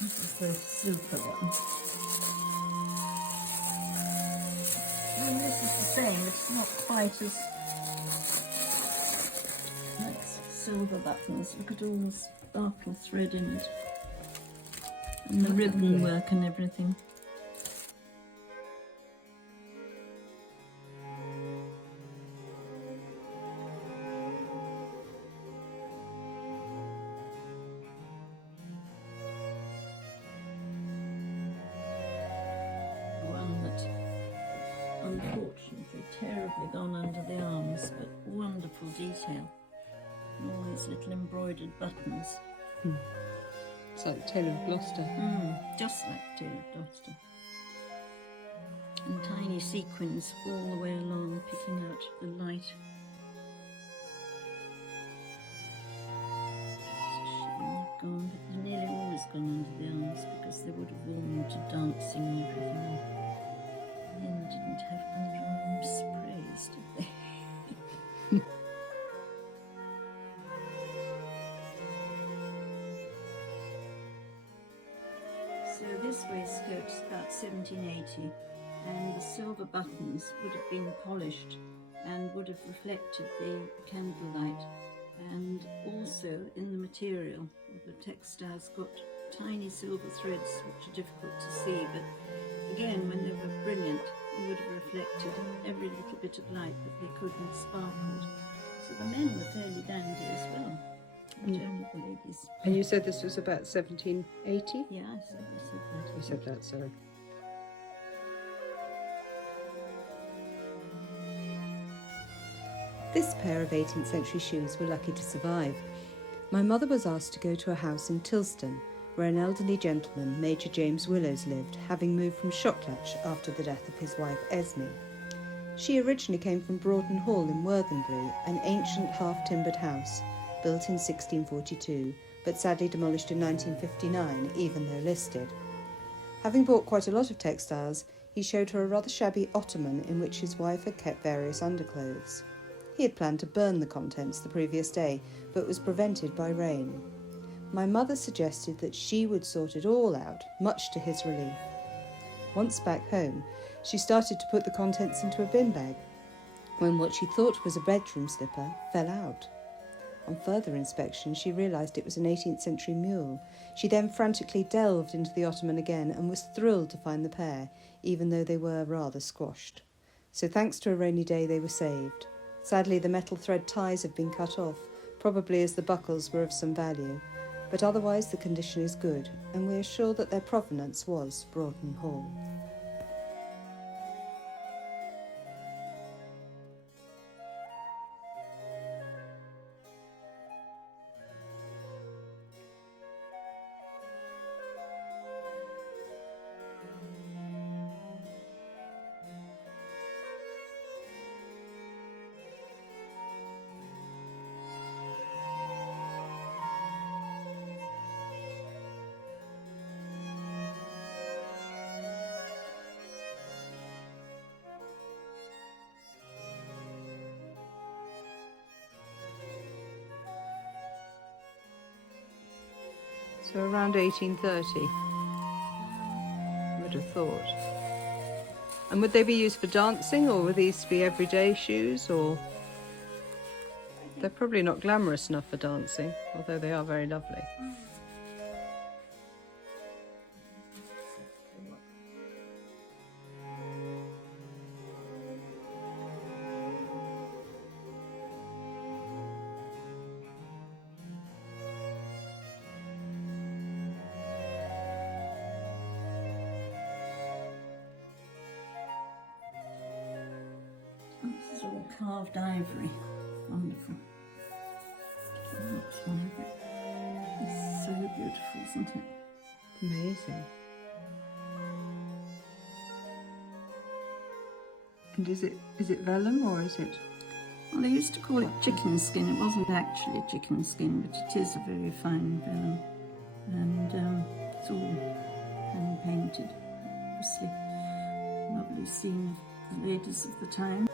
This is the super one. And this is the same, it's not quite as nice. Silver buttons. Look at all the sparkle thread in it. And the ribbon work and everything. One that unfortunately terribly gone under the arms, but wonderful detail. And all these little embroidered buttons. It's like Taylor of Gloucester. Just like Taylor of Gloucester. And tiny sequins all the way along, picking out the light. It's a shame they've gone, but they've nearly always gone under the arms because they would have worn them to dancing and everything. And then didn't have underarm sprays, did they? So this waistcoat is about 1780, and the silver buttons would have been polished and would have reflected the candlelight, and also in the material the textiles got tiny silver threads which are difficult to see, but again when they were brilliant they would have reflected every little bit of light that they could and sparkled. So the men were fairly dandy as well. Not only the ladies. And you said this was about 1780? Yeah, I said that. You said that, sorry. This pair of 18th century shoes were lucky to survive. My mother was asked to go to a house in Tilston, where an elderly gentleman, Major James Willows, lived, having moved from Shocklatch after the death of his wife Esme. She originally came from Broughton Hall in Worthenbury, an ancient half-timbered house, built in 1642, but sadly demolished in 1959, even though listed. Having bought quite a lot of textiles, he showed her a rather shabby ottoman in which his wife had kept various underclothes. He had planned to burn the contents the previous day, but was prevented by rain. My mother suggested that she would sort it all out, much to his relief. Once back home, she started to put the contents into a bin bag, when what she thought was a bedroom slipper fell out. On further inspection, she realised it was an 18th century mule. She then frantically delved into the ottoman again and was thrilled to find the pair, even though they were rather squashed. So thanks to a rainy day, they were saved. Sadly, the metal thread ties have been cut off, probably as the buckles were of some value, but otherwise the condition is good, and we are sure that their provenance was Broughton Hall. So around 1830, I would have thought. And would they be used for dancing, or would these be everyday shoes, or? They're probably not glamorous enough for dancing, although they are very lovely. This is all carved ivory. Wonderful. That's one of it. It's so beautiful, isn't it? Amazing. And is it vellum or is it? Well, they used to call it chicken skin. It wasn't actually chicken skin, but it is a very fine vellum. And it's all hand painted, obviously. Lovely scene of the ladies of the time.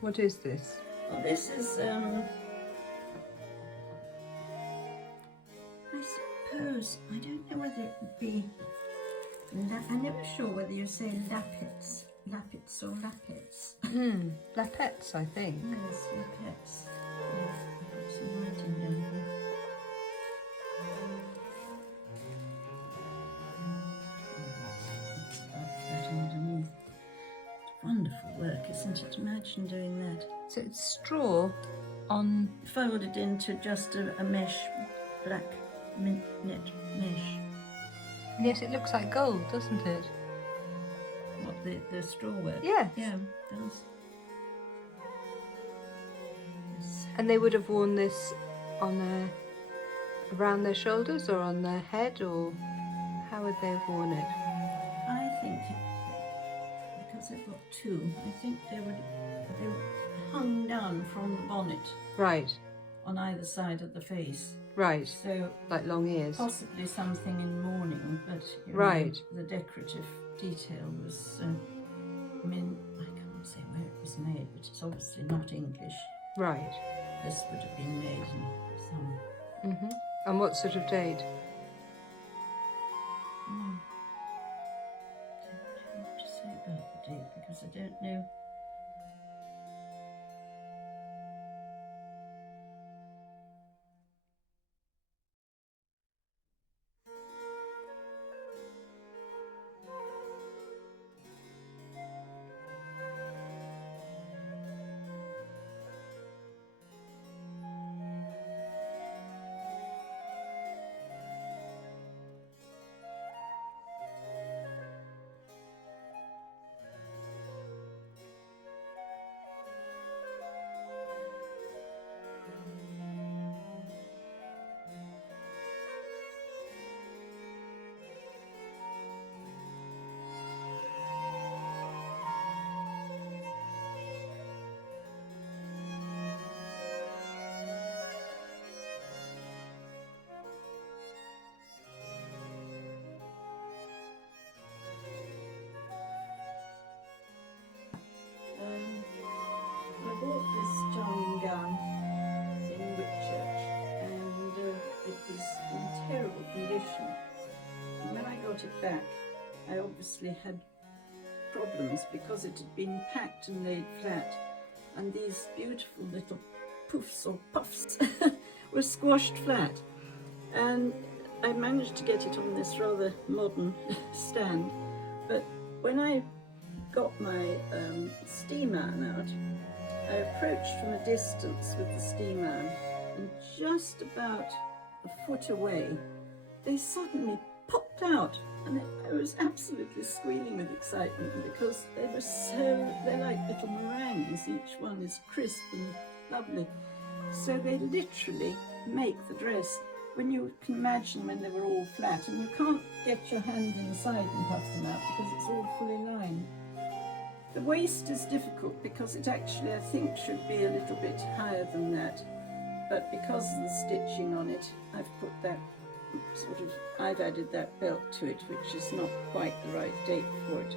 What is this? Well, this is those, I don't know whether it would be, I'm never sure whether you say lappets or lappets. Lappets, I think. Yes, lappets. Yeah, I've got some writing down here. That's that underneath. Wonderful work, isn't it? Imagine doing that. So it's straw on... Folded into just a mesh, black net mesh. Yet it looks like gold, doesn't it? What, the straw work? Yes. Yeah, it does. Yes. And they would have worn this on their, around their shoulders or on their head, or how would they have worn it? I think, because I've got two, I think they were hung down from the bonnet Right, on either side of the face. right. So Like long ears. possibly something in mourning, but you know, Right. the decorative detail was, I mean, I can't say where it was made, but it's obviously not English. Right. This would have been made in some... And what sort of date? Don't know what to say about the date because I don't know. I bought this Georgian gown in Whitchurch and it was in terrible condition. And when I got it back, I obviously had problems because it had been packed and laid flat, and these beautiful little poofs or puffs were squashed flat. And I managed to get it on this rather modern stand, but when I got my steam iron out, I approached from a distance with the steam iron, and just about a foot away, they suddenly popped out, and I was absolutely squealing with excitement because they're like little meringues. Each one is crisp and lovely. So they literally make the dress, when you can imagine when they were all flat, and you can't get your hand inside and puff them out because it's all fully lined. The waist is difficult because it actually, I think, should be a little bit higher than that. But because of the stitching on it, I've put that I've added that belt to it, which is not quite the right date for it.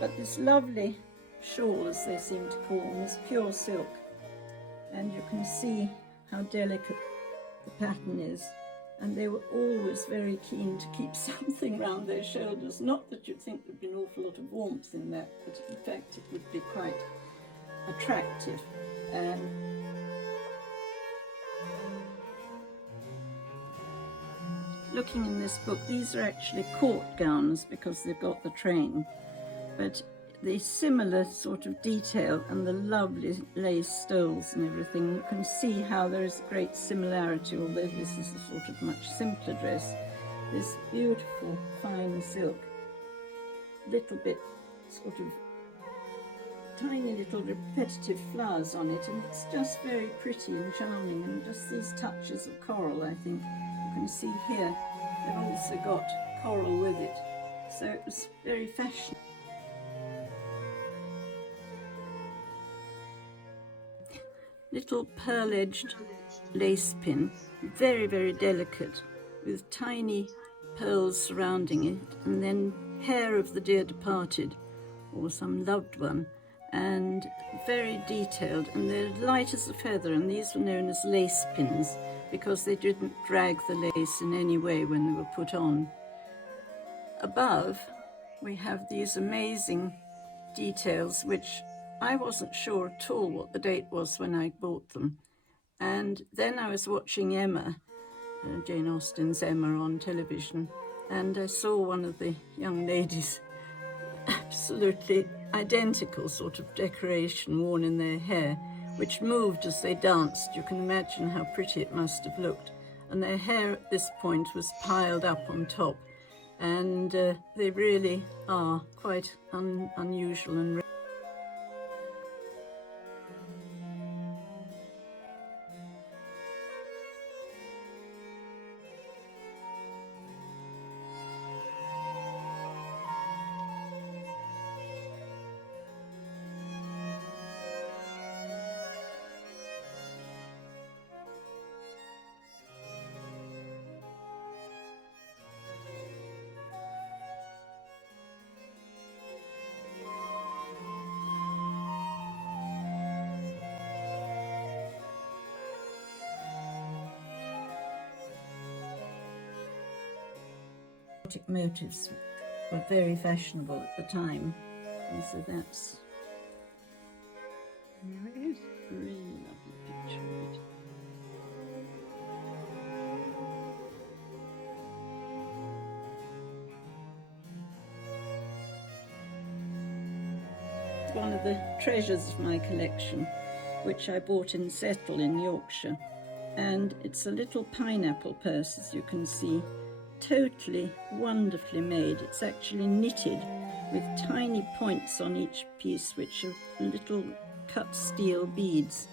But this lovely shawl, as they seem to call them, is pure silk. And you can see how delicate the pattern is. And they were always very keen to keep something round their shoulders. Not that you'd think there'd be an awful lot of warmth in that, but in fact it would be quite attractive. Looking in this book, these are actually court gowns because they've got the train, but the similar sort of detail and the lovely lace stoles and everything, you can see how there is a great similarity, although this is a sort of much simpler dress. This beautiful fine silk, little bit sort of tiny little repetitive flowers on it, and it's just very pretty and charming, and just these touches of coral, I think. You can see here, they've also got coral with it, so it was very fashionable. Little pearl-edged lace pin, very, very delicate, with tiny pearls surrounding it, and then hair of the dear departed, or some loved one, and very detailed, and they're light as a feather, and these were known as lace pins, because they didn't drag the lace in any way when they were put on. Above, we have these amazing details, which I wasn't sure at all what the date was when I bought them. And then I was watching Emma, Jane Austen's Emma, on television, and I saw one of the young ladies, absolutely identical sort of decoration worn in their hair, which moved as they danced. You can imagine how pretty it must have looked. And their hair at this point was piled up on top, and they really are quite unusual and rare. Motifs were very fashionable at the time, and so that's There it is. a really lovely picture of it. It's one of the treasures of my collection, which I bought in Settle in Yorkshire, and it's a little pineapple purse, as you can see. Totally wonderfully made. It's actually knitted with tiny points on each piece, which are little cut steel beads.